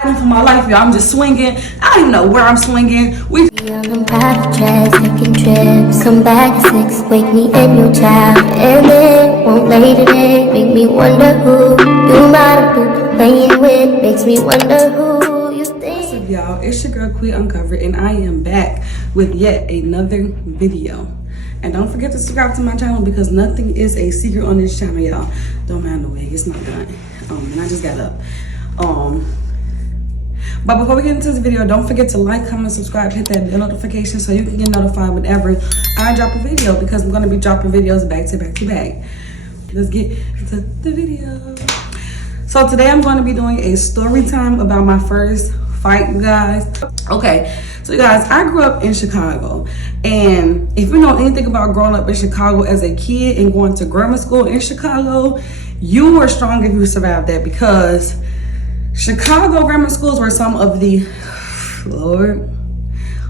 For my life, y'all, I'm just swinging. I don't even know where I'm swinging. We on them private jets, taking trips. Come back at 6, wake me in your child. And then won't lay today, make me wonder who you might have been playing with. Makes me wonder who you think. What's up, y'all? It's your girl Queen Uncovered, and I am back with yet another video. And don't forget to subscribe to my channel because nothing is a secret on this channel, y'all. Don't mind the wig, it's not done. And I just got up. But before we get into this video, don't forget to like, comment, subscribe, hit that bell notification so you can get notified whenever I drop a video, because I'm going to be dropping videos back to back to back. Let's get into the video. So today I'm going to be doing a story time about my first fight, you guys. Okay, so you guys, I grew up in Chicago, and if you know anything about growing up in Chicago as a kid and going to grammar school in Chicago, you were strong if you survived that, because Chicago grammar schools were some of the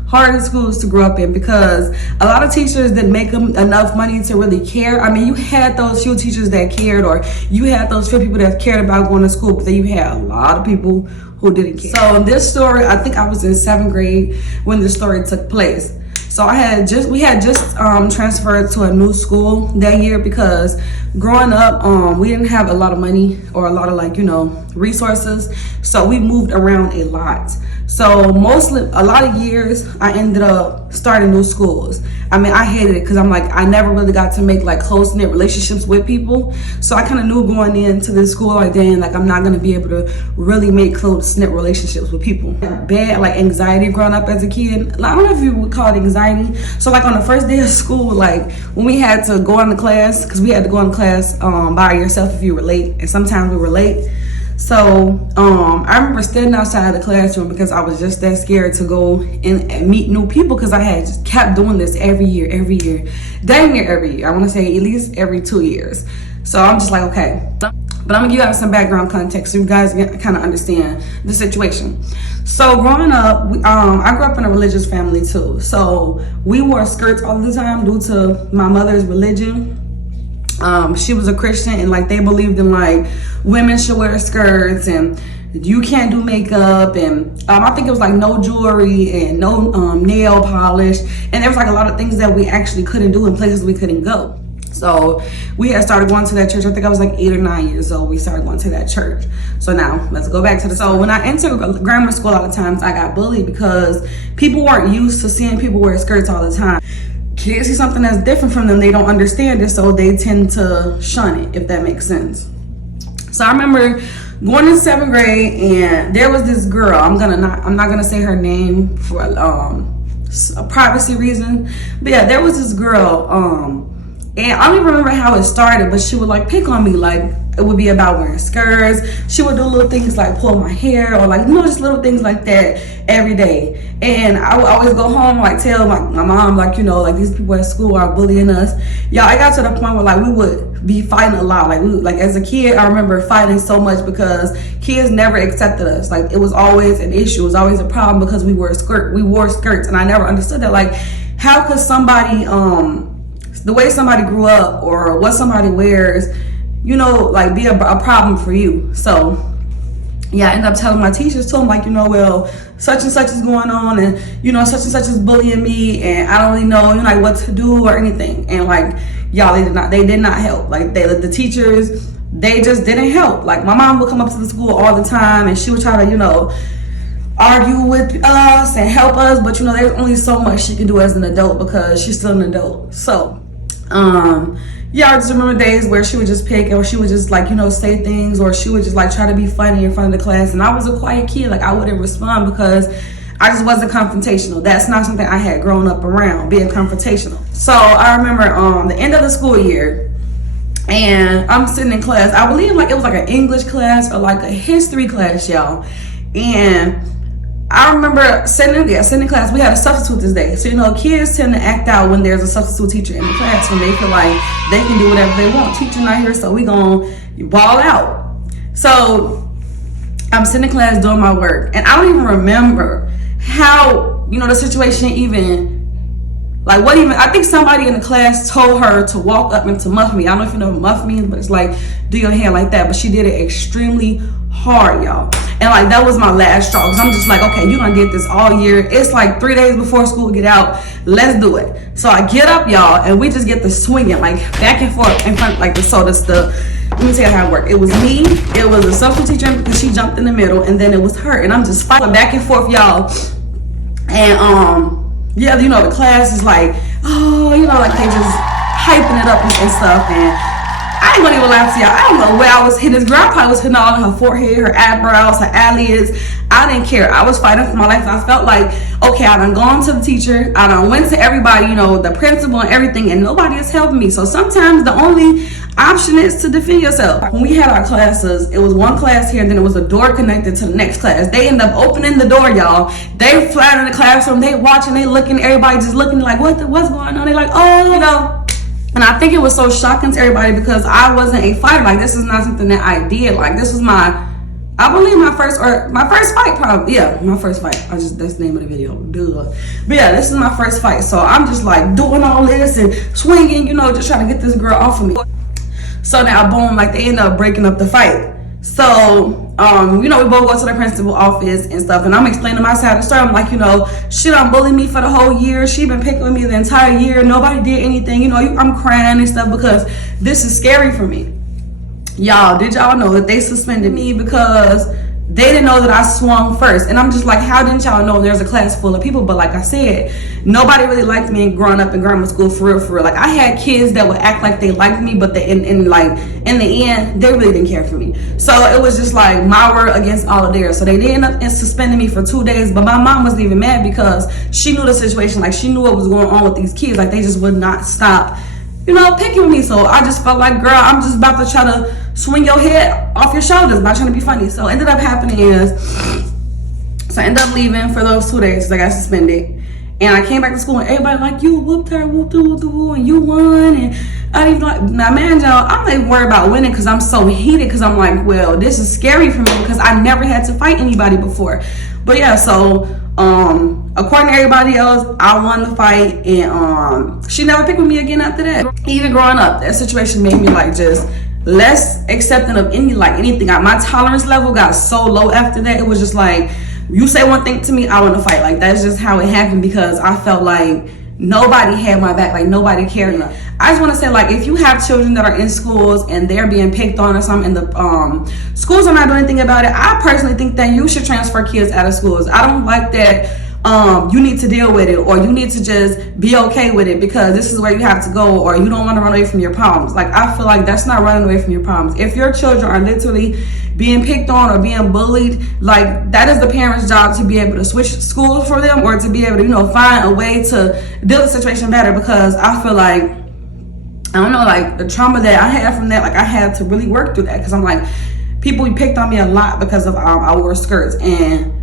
hardest schools to grow up in, because a lot of teachers didn't make them enough money to really care. I mean, you had those few teachers that cared, or you had those few people that cared about going to school, but then you had a lot of people who didn't care. So this story, I think I was in 7th grade when this story took place. So we had just transferred to a new school that year, because growing up, we didn't have a lot of money or a lot of resources. So we moved around a lot. So a lot of years I ended up starting new schools. I mean, I hated it because I never really got to make close-knit relationships with people. So I kind of knew going into this school, I'm not going to be able to really make close-knit relationships with people. Bad anxiety growing up as a kid. I don't know if you would call it anxiety. So on the first day of school, when we had to go into class, because we had to go into class by yourself if you were late, and sometimes we were late. So I remember standing outside the classroom because I was just that scared to go and meet new people, because I had just kept doing this every year, dang near every year. I want to say at least every 2 years. So I'm just okay. But I'm gonna give you guys some background context so you guys kind of understand the situation. So growing up, I grew up in a religious family too. So we wore skirts all the time due to my mother's religion. She was a Christian, and they believed in women should wear skirts and you can't do makeup, and I think it was no jewelry and no nail polish, and there was a lot of things that we actually couldn't do in places we couldn't go. So we had started going to that church. I think I was 8 or 9 years old. We started going to that church. So now let's go back to so when I entered grammar school, a lot of times I got bullied because people weren't used to seeing people wear skirts all the time. Kids see something that's different from them, they don't understand it, so they tend to shun it, if that makes sense. So I remember going in 7th grade, and there was this girl. I'm not gonna say her name for a privacy reason, but yeah, there was this girl. And I don't even remember how it started, but she would pick on me. It would be about wearing skirts. She would do little things pull my hair, or just little things like that every day. And I would always go home, tell my mom, these people at school are bullying us. Y'all, I got to the point where we would be fighting a lot. As a kid, I remember fighting so much because kids never accepted us. It was always an issue. It was always a problem because we wore skirts, and I never understood that. How could somebody the way somebody grew up or what somebody wears, be a problem for you? So yeah, I ended up telling my teachers, told them well, such and such is going on, and such and such is bullying me, and I don't really know what to do or anything. And y'all, they did not help. The teachers, they just didn't help. My mom would come up to the school all the time, and she would try to argue with us and help us, but there's only so much she can do as an adult because she's still an adult. So yeah, I just remember days where she would just pick, or she would just say things, or she would just try to be funny in front of the class, and I was a quiet kid. I wouldn't respond because I just wasn't confrontational. That's not something I had grown up around, being confrontational. So I remember the end of the school year, and I'm sitting in class. I believe it was an English class or a history class, y'all. And I remember sitting in class. We had a substitute this day. So, kids tend to act out when there's a substitute teacher in the class, when they feel they can do whatever they want. Teacher not here, so we gonna ball out. So I'm sitting in class doing my work, and I don't even remember how, the situation even, I think somebody in the class told her to walk up and to muff me. I don't know if you know what muff means, but it's do your hair like that. But she did it extremely hard, y'all. And like that was my last straw, because I'm just like, okay, you're gonna get this all year. It's like 3 days before school get out. Let's do it. So I get up, y'all, and we just get the swinging like back and forth in front, like the let me tell you how it worked. It was me, it was a substitute teacher, and she jumped in the middle, and then it was her, and I'm just fighting back and forth, y'all. And yeah, you know, the class is like, oh, you know, like they just hyping it up and stuff. And I ain't gonna even lie to y'all, I didn't know where I was hitting this girl. I probably was hitting all in her forehead, her eyebrows, her eyelids. I didn't care. I was fighting for my life. I felt like, okay, I done gone to the teacher, I done went to everybody, you know, the principal and everything, and nobody is helping me. So sometimes the only option is to defend yourself. When we had our classes, it was one class here, and then it was a door connected to the next class. They end up opening the door, y'all. They fly in the classroom, they watching, they looking, everybody just looking like, what's going on? They like, oh, you know. And I think it was so shocking to everybody because I wasn't a fighter. Like, this is not something that I did. Like, this was I believe my first fight, probably. Yeah, my first fight. That's the name of the video. Duh. But yeah, this is my first fight. So I'm just like doing all this and swinging, you know, just trying to get this girl off of me. So now, boom, like they end up breaking up the fight. So, you know, we both go to the principal office and stuff, and I'm explaining my side of the story. I'm like, you know, she done bullied me for the whole year. She been picking with me the entire year. Nobody did anything. You know, I'm crying and stuff because this is scary for me. Y'all, did y'all know that they suspended me because they didn't know that I swung first? And I'm just like, how didn't y'all know there's a class full of people? But like I said, nobody really liked me growing up in grammar school, for real. Like, I had kids that would act like they liked me, but in the end, they really didn't care for me. So it was just like my word against all of theirs. So they did end up suspending me for 2 days, but my mom wasn't even mad because she knew the situation. Like, she knew what was going on with these kids. Like, they just would not stop, you know, picking with me. So I just felt like, girl, I'm just about to try to swing your head off your shoulders by trying to be funny. So ended up happening is, so I ended up leaving for those 2 days because I got suspended. And I came back to school and everybody like, you whooped her, and you won. And I didn't like, now man, y'all, I'm not even worried about winning because I'm so heated, because I'm like, well, this is scary for me because I never had to fight anybody before. But yeah, so according to everybody else, I won the fight, and she never picked with me again after that. Even growing up, that situation made me like just less accepting of anything. My tolerance level got so low after that. It was just like, you say one thing to me, I want to fight. Like, that's just how it happened, because I felt like nobody had my back, like nobody cared enough. I just want to say, like, if you have children that are in schools and they're being picked on or something, and the schools are not doing anything about it, I personally think that you should transfer kids out of schools. I don't like that you need to deal with it, or you need to just be okay with it because this is where you have to go, or you don't want to run away from your problems. Like, I feel like that's not running away from your problems. If your children are literally being picked on or being bullied, like, that is the parent's job to be able to switch schools for them, or to be able to, you know, find a way to deal with the situation better. Because I feel like, I don't know, like, the trauma that I had from that, like, I had to really work through that, because I'm like, people picked on me a lot because of I wore skirts. And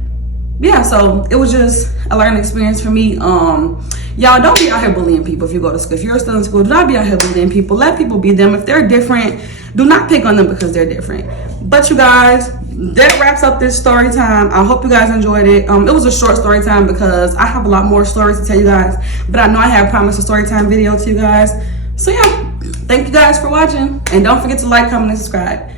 yeah, so it was just a learning experience for me. Y'all, don't be out here bullying people if you go to school. If you're still in school, do not be out here bullying people. Let people be them. If they're different, do not pick on them because they're different. But you guys, that wraps up this story time. I hope you guys enjoyed it. It was a short story time because I have a lot more stories to tell you guys, but I know I have promised a story time video to you guys. So yeah, thank you guys for watching, and don't forget to like, comment, and subscribe.